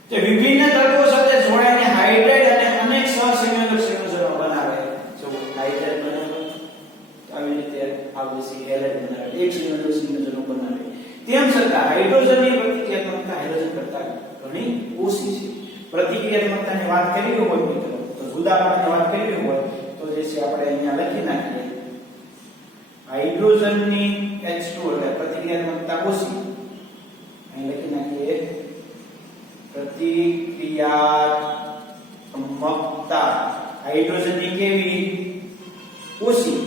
તે વિભિન્ન તત્વો સાથે જોડાઈને હાઇડ્રાઇડ અને અનેક સહસંયોજક સંયોજનો બનાવે છે. જો હાઇડ્રાઇડ બનાવે આવી રીતે આવે છે. હેલાઇડ બનાવે. એક સંયોજક સંયોજનો બનાવે. તેમ છતાં હાઇડ્રોજનની પ્રતિક્રિયાત્મકતા હાઇડ્રોજન કરતા ઘણી ઓછી છે. પ્રતિક્રિયાત્મકતાની વાત કરી હોય મિત્રો તો જુદાપણાની વાત કરી હોય તો જે છે આપણે અહીંયા લખી નાખીએ. હાઇડ્રોજનની H2 એટલે પ્રતિક્રિયાત્મકતા ઓછી. અહીં લખી નાખીએ પ્રતિક્રિયાત્મકતા હાઇડ્રોજનની કેવી? ઓછી.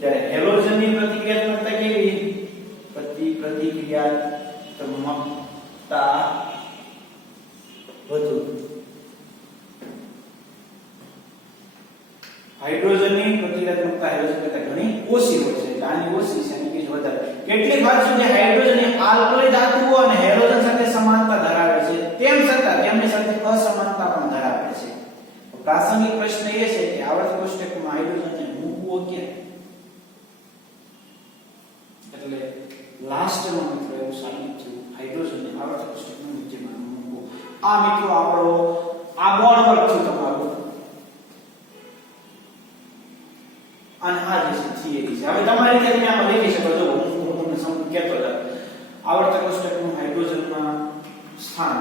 જ્યારે હેલોજનની પ્રતિક્રિયાત્મકતા કેવી? પ્રતિક્રિયાત્મકતા વધુ. હાઇડ્રોજનની પ્રતિક્રિયાત્મકતા હેલોજન કરતા ઘણી ઓછી હોય છે. આની ઓછી છે અને બીજી વધારે. કેટલીક વાર સુધી હાઇડ્રોજન આલ્કલી ધાતુઓ અને હેલોજન સાથે સમાનતા ધરાવે છે. તેમ છતાં તેમની સાથે અસમાનતા પણ ધરાવે છે. પ્રાસંગિક પ્રશ્ન એ છે કે આવર્તક કોષ્ટકમાં હાઇડ્રોજનને મૂકવો ક્યાં? એટલે લાસ્ટમાં મિત્રો એવું સાબિત થયું હાઇડ્રોજનને આવર્તક કોષ્ટકમાં નીચેમાં મૂકવો. આ મિત્રો આપણો આ બોર્ડ વર્ક છે તમારું. અને આ જે થિયરી છે. હવે તમારી રીતે તમે આમાં લખી શકો છો. હું તમને સમજ કહેતો હતો. આવર્તક કોષ્ટકનું હાઇડ્રોજનમાં સ્થાન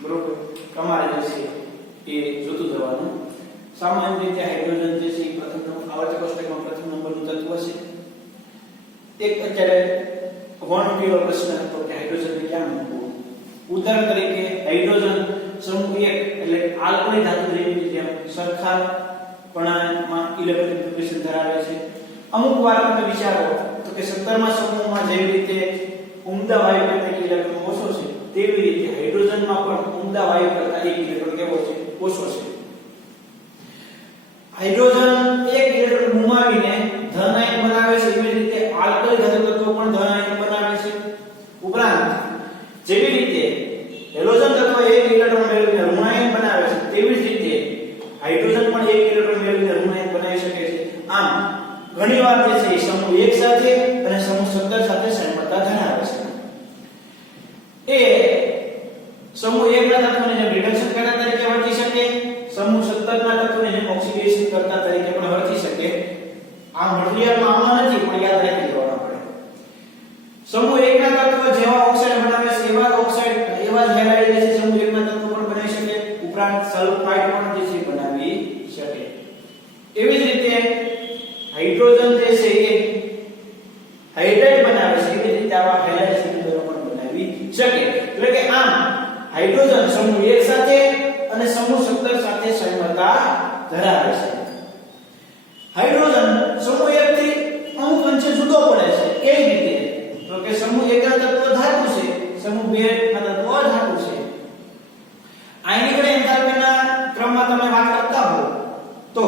બરોબર તમારે જે છે એ જોતું જવાનું. સામાન્ય રીતે હાઇડ્રોજન જે છે પ્રથમ આવર્તક કોષ્ટકમાં પ્રથમ નંબરનું તત્વ છે. એક અત્યારે વણપીલો પ્રશ્ન હતો કે હાઇડ્રોજનને ક્યાં મૂકવું. ઉદાહરણ તરીકે હાઇડ્રોજન સમૂહ 1 એટલે આલ્કલી ધાતુ જેવી જેમ સરખા કણામાં ઇલેક્ટ્રોન કન્ફિગરેશન ધરાવે છે. અમુક વાર તમે વિચારો તો કે 17મા સમૂહમાં જેવી રીતે ઉમદા વાયુ કરતા ઇલેક્ટ્રોન ઓછો છે તેવી રીતે હાઇડ્રોજનમાં પણ ઉમદા વાયુ કરતા એક ઇલેક્ટ્રોન કેવો છે? ઓછો છે. હાઇડ્રોજન એક ઇલેક્ટ્રોન ગુમાવીને ધન આયન બનાવે છે. એવી રીતે આલ્કલી ધાતુ તત્વો પણ ધન આયન બનાવે છે. ઉપરાંત જેવી રીતે હેલોજન તત્વ એક ઇલેક્ટ્રોન મેળવીને ઋણ આયન બનાવે છે તેવી જ રીતે હાઇડ્રોજન પણ એક ઇલેક્ટ્રોન મેળવીને ઋણ આયન બનાવી શકે છે. આમ ઘણીવાર જે છે સમૂહ 1 સાથે અને સમૂહ 17 સાથે સમાનતા ધરાવે છે. એ સમૂહ 1 ના તત્વોને જેમ રિડક્શન કરતા તરીકે વર્તી શકે, સમૂહ 17 ના તત્વોને જેમ ઓક્સિડેશન કરતા તરીકે પણ વર્તી શકે. આ મટીરીયલમાં આમાં નથી પણ યાદ રાખી દેવાનું આપણે. સમૂહ 1 ના તત્વ જેવા ઓક્સાઇડ બનાવે છે એવા ઓક્સાઇડ એવા જ હેલાઇડ જે છે સમૂહ 1 ના તત્વો પણ બનાવી શકે. ઉપરાંત સલ્ફાઇડ પણ જે છે બનાવી શકે. એવી જ શકે, એટલે કે આમ હાઇડ્રોજન સમૂહ 1 સાથે અને સમૂહ 17 સાથે સંયમતા ધરાવે છે. હાઇડ્રોજન સમૂહ 1 થી અમુક અંશે જુદો પડે છે. કેવી રીતે? તો કે સમૂહ 1 ના તત્વો ધાતુ છે, સમૂહ 2 ના તત્વો અધાતુ છે. આયનિક એન્થાલ્પીના ક્રમમાં તમે વાત કરતા હો તો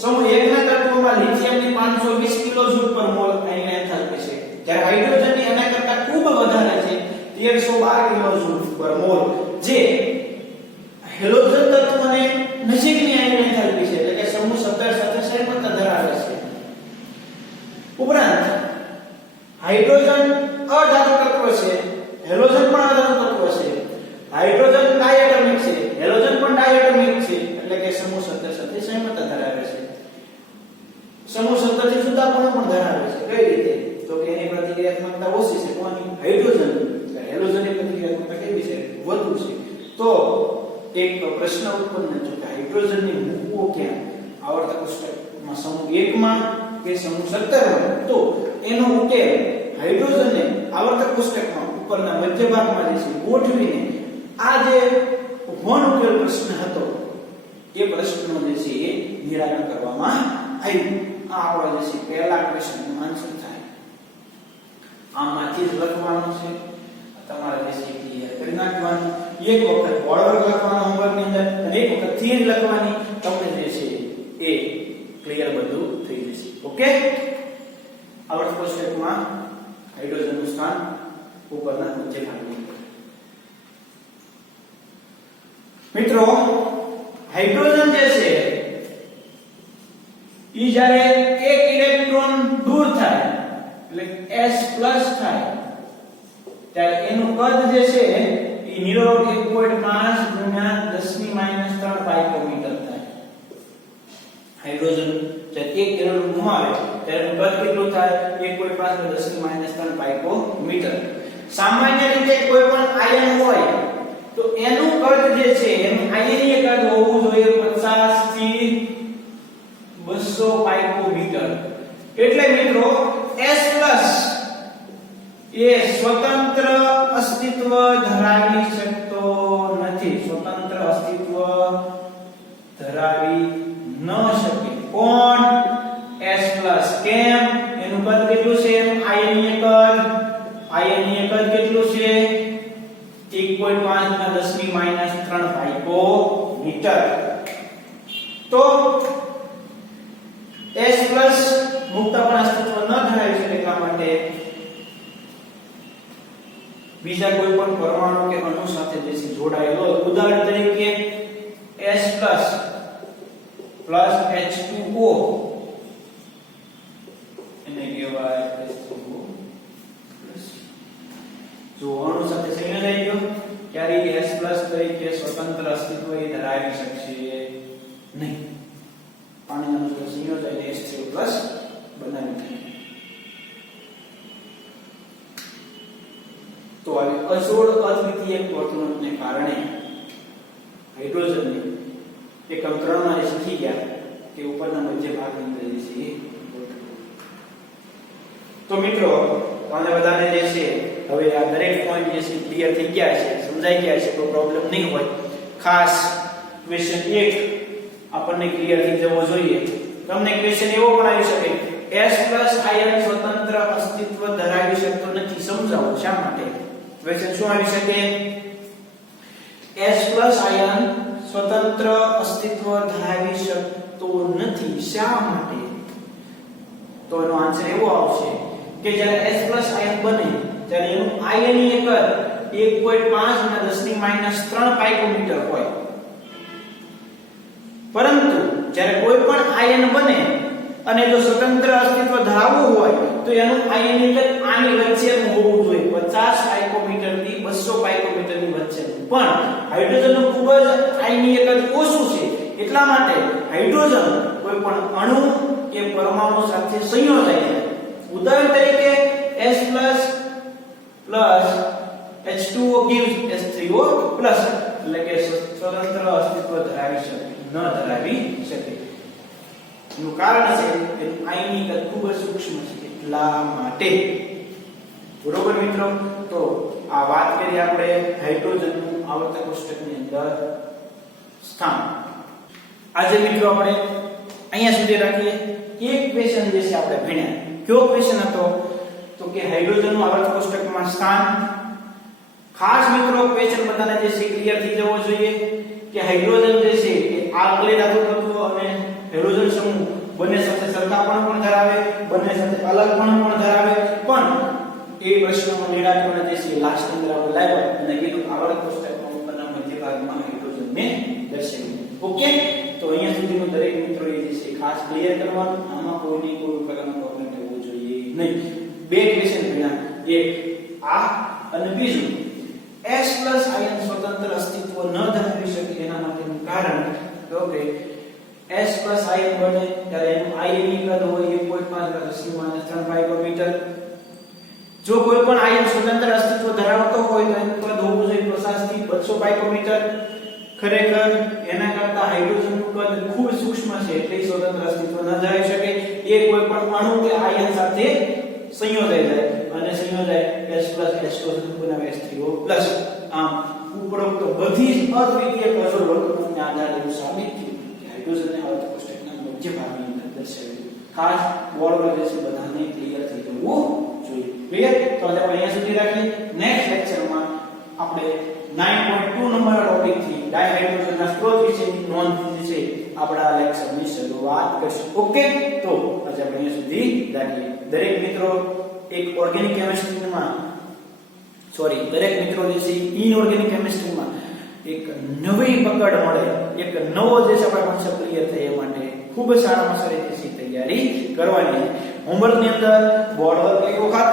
સમૂહ 1 ના તત્વોમાં લિથિયમની 520 કિલોજૂલ પર મોલ આયનિક એન્થાલ્પી છે, જ્યારે હાઇડ્રોજનની એના કરતા ખૂબ વધારે છે, 1312 કિલોજૂલ પર મોલ, જે હેલોજન તત્વને નજીકની આયનિક એન્થાલ્પી છે, એટલે કે સમૂહ 17 સાથે સંયમતા ધરાવે છે. ઉપરાંત હાઇડ્રોજન અધાતુ તત્વ છે, હેલોજન પણ અધાતુ તત્વ છે. હાઇડ્રોજન ડાયએટોમિક છે, હેલોજન પણ ડાયએટોમિક છે, એટલે કે સમૂહ 17 સાથે સંયમતા ધરાવે છે. સમૂહ 17 થી જુદાપણું પણ ધરાવે છે. કઈ રીતે? તો કે એની પ્રતિક્રિયાત્મકતા ઓછી છે, કોની? હાઇડ્રોજન. હેલોજનની પ્રતિક્રિયાત્મકતા કેવી છે? વધુ છે. તો એક પ્રશ્ન ઉત્પન્ન થયો કે હાઇડ્રોજનને મૂકવો ક્યાં? આવર્તક કોષ્ટકમાં સમૂહ 1 માં કે સમૂહ 17 માં? તો એનો ઉકેલ હાઇડ્રોજનને આવર્તક કોષ્ટકમાં ઉપરના મધ્ય ભાગમાં જે છે ગોઠવીને આ જે વન ઉકેલ પ્રશ્ન હતો એ પ્રશ્નનો જે છે એ નિરાકરણ કરવામાં આવ્યું. આ આપણો જે છે પહેલા ક્વેશ્ચનનો આન્સર થાય. આમાંથી જ લખવાનું છે, તમારે જે છે ક્લિયર કરી નાખવાનું. એક વખત બોર્ડર લખવાનો હોમવર્કની અંદર અને એક વખત થિયરી લખવાની, તમને જે છે એ ક્લિયર બધું થઈ જશે. ઓકે? આવર્તક કોષ્ટકમાં હાઇડ્રોજનનું સ્થાન ઉપરના મધ્ય ભાગની અંદર. મિત્રો, હાઇડ્રોજન જે છે ઈ જ્યારે એક ઇલેક્ટ્રોન દૂર થાય એટલે S+ થાય ત્યારે એનું કદ જે છે ઈ નિરોધ 1.5 ગુણ્યા 10⁻³ પાઇકોમીટર થાય. હાઇડ્રોજન જ્યારે એક ઇલેક્ટ્રોન ગુમાવે ત્યારે એનું કદ કેટલું થાય? 1.5 × 10⁻³ પાઇકોમીટર. સામાન્ય રીતે કોઈ પણ આયન હોય તો એનું કદ જે છે એનું આયનીય કદ હોવું જોઈએ 50 થી 200 પાઇકોમીટર. એટલે મિત્રો S+ એ સ્વતંત્ર અસ્તિત્વ ધરાવી શકતો નથી, સ્વતંત્ર અસ્તિત્વ ધરાવી ન શકે. કોણ? S+. કેમ? એનું કદ કેટલું છે? એનું આયનીય કદ કેટલું છે? 1.5 × 10⁻³ પાઇકોમીટર. તો S+ મુક્તપણે અસ્તિત્વ ન ધરાવી શકે, એટલા માટે બીજા કોઈ પણ પરમાણુ કે અણુ સાથે જે છે જોડાયેલો હોય, ઉદાહરણ તરીકે S+ પ્લસ H2O એને કહેવાય H2O+. જો અણુ સાથે સંયોજાઈ ગયો ત્યારે S+ તરીકે સ્વતંત્ર અસ્તિત્વ એ ધરાવી શકશે નહીં. પાણીના અણુ સાથે સંયોજાઈને H3O+ બનાવી દે. તો આવી અજોડ અદ્વિતીય વર્તણૂકને કારણે હાઇડ્રોજનને એકમ 3 માં શીખી ગયા કે ઉપરના મધ્ય ભાગની અંદર છે. તો મિત્રો, તમને બધાને જે છે હવે આ દરેક પોઈન્ટ જે છે ક્લિયર થઈ ગયા છે, સમજાઈ ગયા છે, કોઈ પ્રોબ્લેમ નહીં હોય. ખાસ ક્વેશ્ચન 1 આપણને ક્લિયર થઈ જવો જોઈએ. તમને ક્વેશ્ચન એવો પણ આવી શકે, S+ આયન સ્વતંત્ર અસ્તિત્વ ધરાવી શકતો નથી, સમજાવો શા માટે? ક્વેશ્ચન શું આવી શકે? S+ આયન સ્વતંત્ર અસ્તિત્વ ધરાવી શકતો નથી, શા માટે? તો એનો આન્સર એવો આવશે કે જ્યારે S+ આયન બને ત્યારે એનું આયનીય કદ 1.5 × 10⁻³ પાઇકોમીટર હોય. પરંતુ જ્યારે કોઈ પણ આયન બને અને જો સ્વતંત્ર અસ્તિત્વ ધરાવવું હોય તો એનું આયનીય કદ આની વચ્ચેનું હોવું જોઈએ, 50 પાઇકોમીટર થી 200 પાઇકોમીટર ની વચ્ચેનું. પણ હાઇડ્રોજનનું ખૂબ જ આયનીય કદ ઓછું છે, એટલા માટે હાઇડ્રોજન કોઈ પણ અણુ કે પરમાણુ સાથે સંયોજાય છે. ઉદાહરણ તરીકે S+ plus H2O gives H3O+, એટલે કે સ્વતંત્ર અસ્તિત્વ ધરાવી શકે. એનું કારણ છે કે આયનીય કદ ખૂબ જ સૂક્ષ્મ છે, એટલા માટે. બરોબર મિત્રો? તો આ વાત કરી આપણે હાઇડ્રોજનનું આવર્તક કોષ્ટકની અંદર સ્થાન. આજે મિત્રો આપણે અહીંયા સુધી રાખીએ. એક ક્વેશ્ચન જે છે આપણે ભણ્યા. કયો ક્વેશ્ચન હતો? તો કે હાઇડ્રોજનનું આવર્તક કોષ્ટકમાં સ્થાન. ખાસ મિત્રો ક્વેશ્ચન બધાને જે છે ક્લિયર થઈ જવો જોઈએ કે હાઇડ્રોજન જે છે એ આલ્કલી ધાતુ તત્વ અને હાઇડ્રોજન સમૂહ બંને સાથે સરખાપણું પણ ધરાવે, બંને સાથે અલગપણું પણ ધરાવે. પણ એ પ્રશ્નનો નિરાકરણ જે છે લાસ્ટ અંદર આપણે લાવ્યા અને કીધું આવર્તક કોષ્ટકના ઉપરના મધ્ય ભાગમાં હાઇડ્રોજનને દર્શાવ્યું. ઓકે, તો અહીંયા સુધીનું દરેક મિત્રો એ જે છે ખાસ ક્લિયર કરવાનું. આમાં કોઈ પ્રકારનો પ્રોબ્લેમ થવો જોઈએ નહીં. બે ક્વેશ્ચન ભણ્યા, એક આ અને બીજું S+ આયન સ્વતંત્ર અસ્તિત્વ ન ધરાવી શકે એના માટેનું કારણ તો કે S+ આયન બને ત્યારે એનું આયનીય કદ હોય 1.5 × 10⁻³ માઇક્રોમીટર. જો કોઈ પણ આયન સ્વતંત્ર અસ્તિત્વ ધરાવતો હોય તો એનું કદ હોવું જોઈએ 50 થી 200 માઇક્રોમીટર. ખરેખર એના કરતા હાઇડ્રોજનનું કદ ખૂબ સૂક્ષ્મ છે એટલે સ્વતંત્ર અસ્તિત્વ ન ધરાવી શકે. એ કોઈ પણ અણુ કે આયન સાથે સંયોજાઈ જાય અને સંયોજાય S+ H2 બનાવે H3O+. આમ ઉપરોક્ત બધી જ અદ્વિતીય કસોટીઓના આધારે એવું સાબિત થયું કે હાઇડ્રોજનને આવર્તક કોષ્ટકના મધ્ય ભાગની અંદર દર્શાવ્યું. ખાસ બોર્ડ પર જે છે બધાને ક્લિયર થઈ જવું જોઈએ. ક્લિયર? તો આજે આપણે અહીંયા સુધી રાખીએ. નેક્સ્ટ લેક્ચરમાં આપણે 9.2 નંબર ટોપિક થી ડાયહાઇડ્રોજનના સ્ત્રોત વિશેની નોંધ જે છે આપણા લેક્ચરની શરૂઆત કરીશું. ઓકે, તો આજે આપણે અહીંયા સુધી રાખીએ. દરેક મિત્રો એક ઓર્ગેનિક કેમિસ્ટ્રીમાં દરેક મિત્રો જે છે ઇનઓર્ગેનિક કેમિસ્ટ્રીમાં એક નવી પકડ મળે, એક નવો જે છે આપણા કોન્સેપ્ટ ક્લિયર થાય એ માટે ખૂબ સારામાં સારી રીતે તૈયારી કરવાની. હોમવર્કની અંદર બોર્ડ વર્ક એક વખત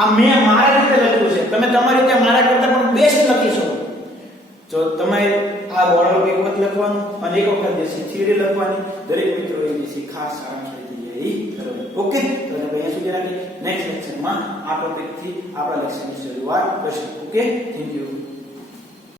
આ મેં મારા રીતે લખ્યું છે, તમે તમારી રીતે મારા કરતા પણ બેસ્ટ લખી શકો. જો તમે આ બોર્ડ વર્ક એક વખત લખવાનું અને એક વખત જે છે થિયરી લખવાની. દરેક મિત્રો એ જે છે ખાસ સારામાં સારી તૈયારી કરવાની. ઓકે, તો આપણે અહીંયા સુધી રાખીએ. નેક્સ્ટ લેક્ચરમાં આ ટોપિક થી આપણા લેક્ચરની શરૂઆત કરીશું. Okay, thank you.